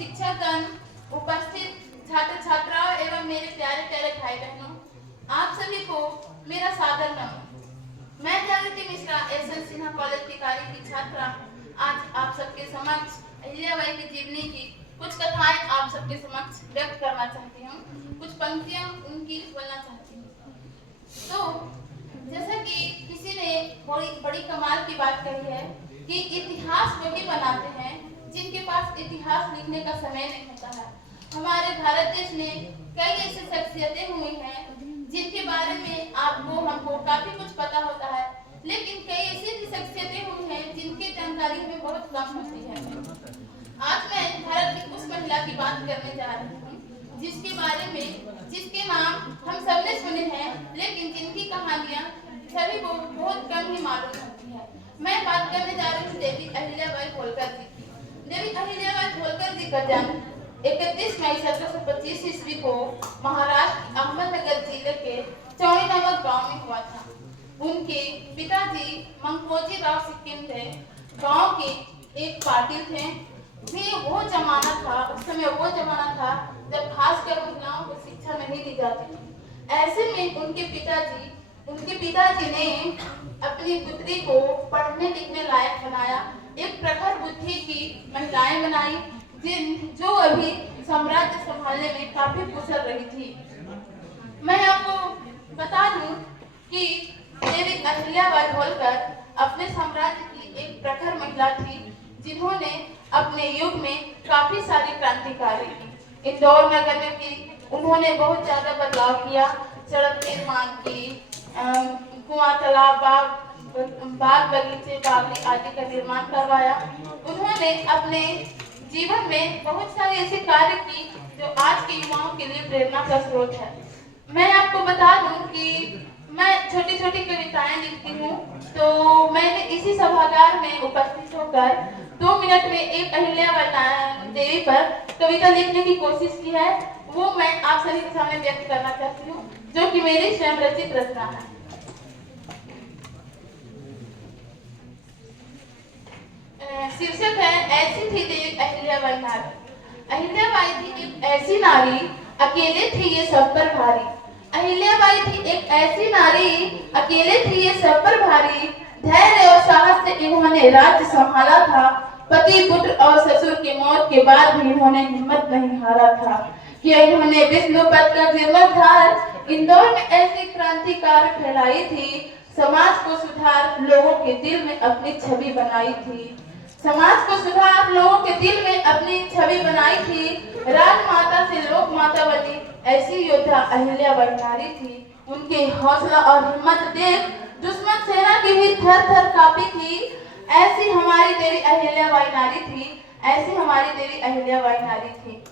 शिक्षकगण, उपस्थित छात्र छात्राओं एवं मेरे प्यारे प्यारे भाई बहनों, आप सभी को मेरा सादर नमन। मैं जागृति मिश्रा, एसएन सिन्हा कॉलेज टिकारी की छात्रा, आज आप सबके समक्ष अहिल्याबाई की जीवनी की कुछ कथाएं आप सबके समक्ष व्यक्त करना चाहती हूँ, कुछ पंक्तियां उनकी बोलना चाहती हूँ। तो जैसा कि किसी ने बड़ी कमाल की बात कही है कि इतिहास वही बनाते हैं जिनके पास इतिहास लिखने का समय नहीं होता है। हमारे भारत देश में कई ऐसी शख्सियतें हुई हैं जिनके बारे में आपको हमको काफी कुछ पता होता है, लेकिन कई ऐसी शख्सियतें हुई हैं जिनकी जानकारी हमें बहुत कम होती है। आज मैं भारत की उस महिला की बात करने जा रही हूँ जिसके नाम हम सबने सुने हैं, लेकिन जिनकी कहानियाँ सभी को बहुत कम ही मालूम होती है। मैं बात करने जा रही हूँ देवी अहिल्याबाई होलकर जी की। देवी अहिल्याबाई होलकर जी का जन्म 31 मई 1725 ईस्वी को महाराष्ट्र अहमदनगर जिले के चौड़ी नामक गांव में हुआ था। उनके पिताजी मंकोजी राव सिक्किम थे, गांव के एक पाटिल थे। उस समय वो जमाना था जब खासकर महिलाओं को शिक्षा नहीं दी जाती थी। ऐसे में उनके पिताजी ने अपनी पुत्री को पढ़ने लिखने लायक बनाया। एक प्रखर बुद्धि की महिलाएं बनाई जो अभी साम्राज्य संभालने में काफी कुशल रही थी। मैं आपको बता दूं कि देवी अहिल्याबाई होलकर अपने साम्राज्य की एक प्रखर महिला थी, जिन्होंने अपने युग में काफी सारी क्रांतिकारी की। इंदौर नगर में भी उन्होंने बहुत ज्यादा बदलाव किया। सड़क निर्माण की, कुआं तालाब बाग बगीचे बावली आदि का निर्माण करवाया। उन्होंने अपने जीवन में बहुत सारे ऐसे कार्य की जो आज के युवाओं के लिए प्रेरणा का स्रोत है। मैं आपको बता दूं कि मैं छोटी छोटी कविताएं लिखती हूँ, तो मैंने इसी सभागार में उपस्थित होकर 2 मिनट में एक अहिल्याबाई देवी पर कविता लिखने की कोशिश की है। वो मैं आप सभी के सामने व्यक्त करना चाहती हूँ, जो कि मेरी स्वयं रचित रचना है। शीर्षक है ऐसी थी देवी अहिल्याबाई नारी। अहिल्याबाई थी एक ऐसी नारी, अकेले थी ये सब पर भारी। अहिल्याबाई थी एक ऐसी नारी, अकेले थी ये सब पर भारी। धैर्य और साहस से इन्होंने राज्य संभाला था। पति पुत्र और ससुर की मौत के बाद भी इन्होंने हिम्मत नहीं हारा था कि इन्होंने विष्णुपद का जीर्णोद्धार इंदौर में ऐसी क्रांतिकारी फैलाई थी। समाज को सुधार लोगों के दिल में अपनी छवि बनाई थी। समाज को सुधार लोगों के दिल में अपनी छवि बनाई थी। राजमाता से लोक माता बनी ऐसी योद्धा अहिल्याबाई नारी थी। उनके हौसला और हिम्मत देख दुश्मन सेना की भी थर थर कांपी थी। ऐसी हमारी देवी अहिल्याबाई नारी थी।